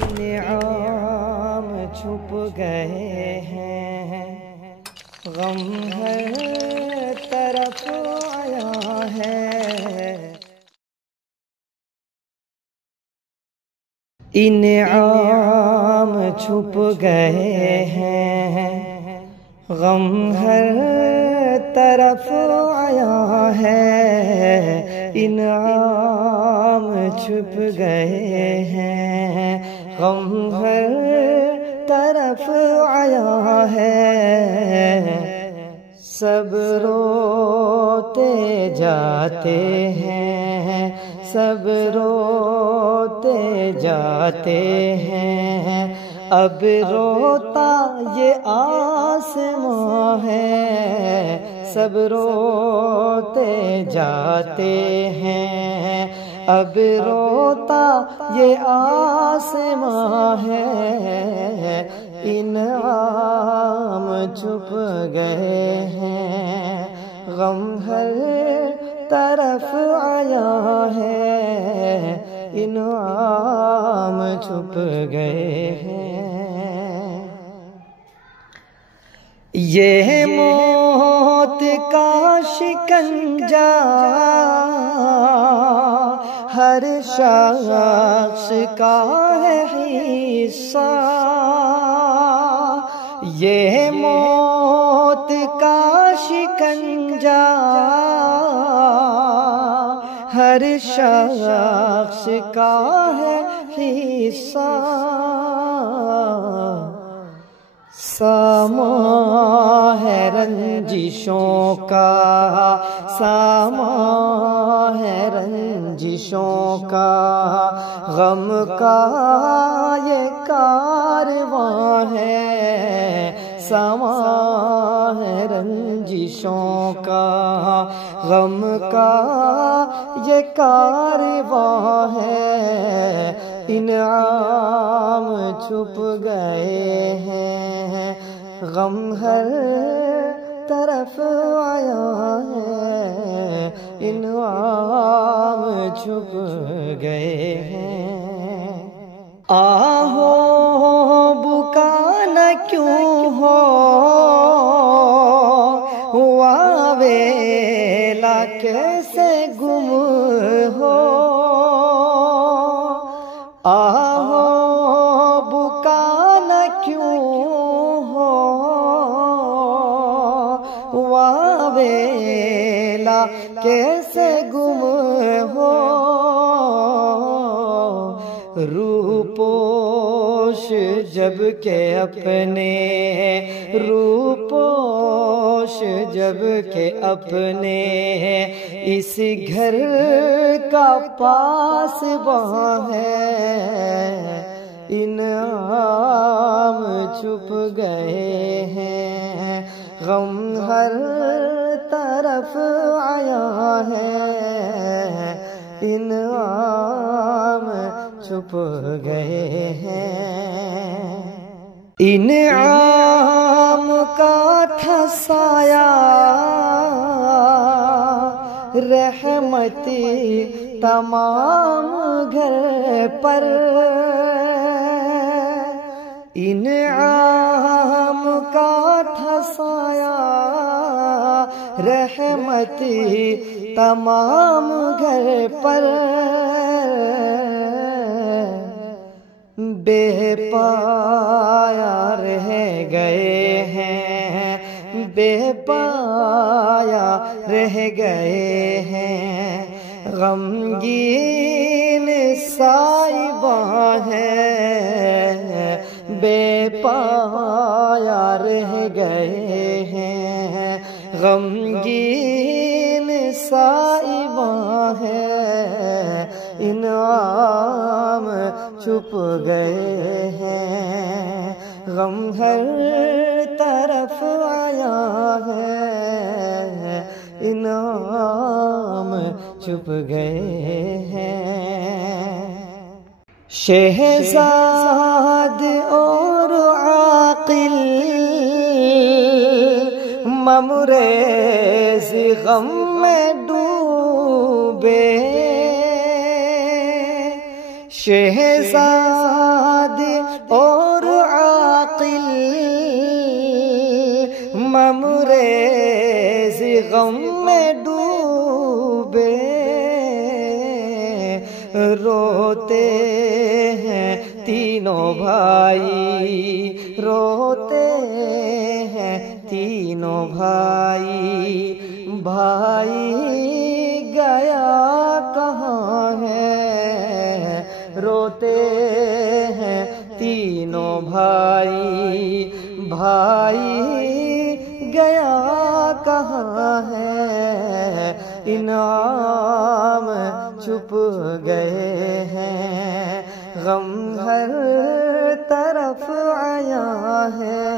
انعام چھپ گئے ہیں، غم ہر طرف آیا ہے۔ انعام چھپ گئے ہیں، غم ہر طرف آیا ہے۔ انعام چھپ گئے ہیں، غم ہر طرف آیا ہے۔ سب روتے جاتے ہیں، سب روتے جاتے ہیں، اب روتا یہ آسمان ہے۔ سب روتے جاتے ہیں، اب روتا یہ آسمان ہے۔ انعام چھپ گئے ہیں، غم ہر طرف آیا ہے۔ انعام چھپ گئے ہیں۔ یہ موت کا شکنجہ ہر شخص کا ہے حصہ۔ یہ موت کا شکنجہ ہر شخص کا ہے حصہ۔ سامان ہے رنجشوں کا، سامان ہے رنجشوں کا، غم کا یہ کارواں ہے۔ سامان ہے رنجشوں کا، غم کا یہ کارواں ہے۔ انعام چھپ گئے ہیں، غم ہر طرف آیا ہے۔ انعام چھپ گئے ہیں۔ آہو بکا نہ کیوں ہو، ہوا ویلا کیسے گم ہو۔ آہو بکا نہ کیوں ہو، ہوا ویلا کیسے گم ہو۔ روپوش جب کہ اپنے، روپوش جب کہ اپنے، اس گھر کا پاسباں ہے۔ انعام چھپ گئے ہیں، غم ہر طرف آیا ہے۔ انعام چھپ گئے ہیں۔ انعام کا تھا سایہ رحمتی تمام گھر پر۔ انعام کا تھا سایہ رحمتی تمام گھر پر۔ بے پایا رہ گئے ہیں، بے پایا رہ گئے ہیں، غمگین سائباں ہیں۔ بے پایا رہ گئے ہیں، غمگین سائباں ہیں۔ انعام چھپ گئے ہیں، غم ہر طرف آیا ہے۔ انعام چھپ گئے ہیں۔ شہزاد اور عاقل ممریز غم میں ڈوبے، شہزاد اور عاقل ممریز غم میں ڈوبے، روتے ہیں تینوں بھائی، روتے ہیں تینوں بھائی، بھائی گیا کہاں ہے، روتے ہیں تینوں بھائی، بھائی گیا کہاں ہے، انعام چھپ گئے ہیں، غم ہر طرف آیا ہے،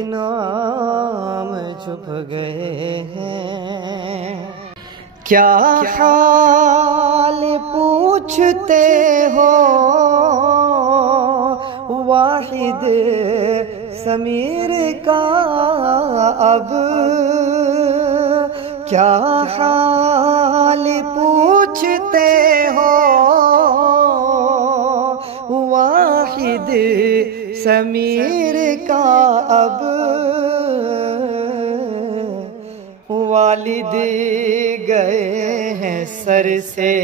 انعام چھپ گئے ہیں۔ کیا حال پوچھتے ہو واحد ضمیر کا اب، کیا حال پوچھتے ہو واحد ضمیر کا اب، والد گئے ہیں سر سے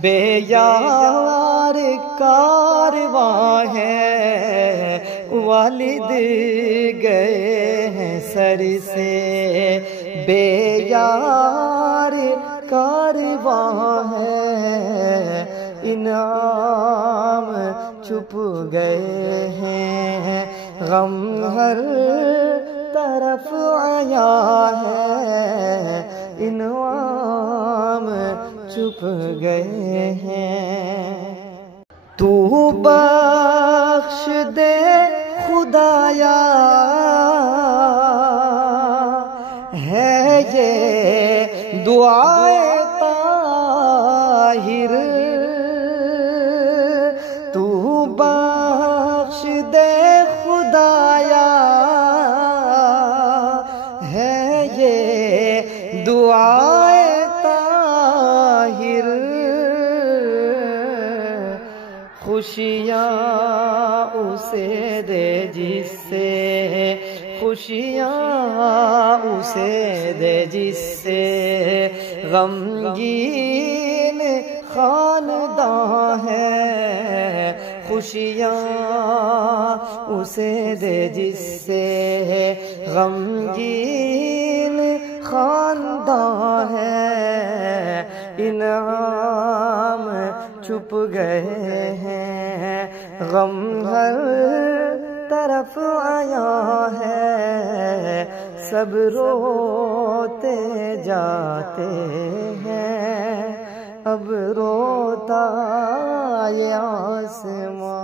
بے یار کارواں ہے، والد گئے ہیں سر سے بے یار کارواں ہے، انعام چھپ گئے ہیں، غم ہر طرف آیا ہے، انعام چھپ گئے ہیں۔ تو بخش دے خدایا ہے یہ دعائے طاہر، تو بخش دے خدایا ہے یہ دعائے طاہر، خوشیاں اسے دے جس سے، خوشیاں اسے دے جس سے غمگین خاندان ہے، خوشیاں اسے دے جس سے غمگین خاندان ہے، انعام چھپ گئے ہیں، غم ہر طرف آیا ہے، سب روتے جاتے ہیں، اب روتا یہ آسمان۔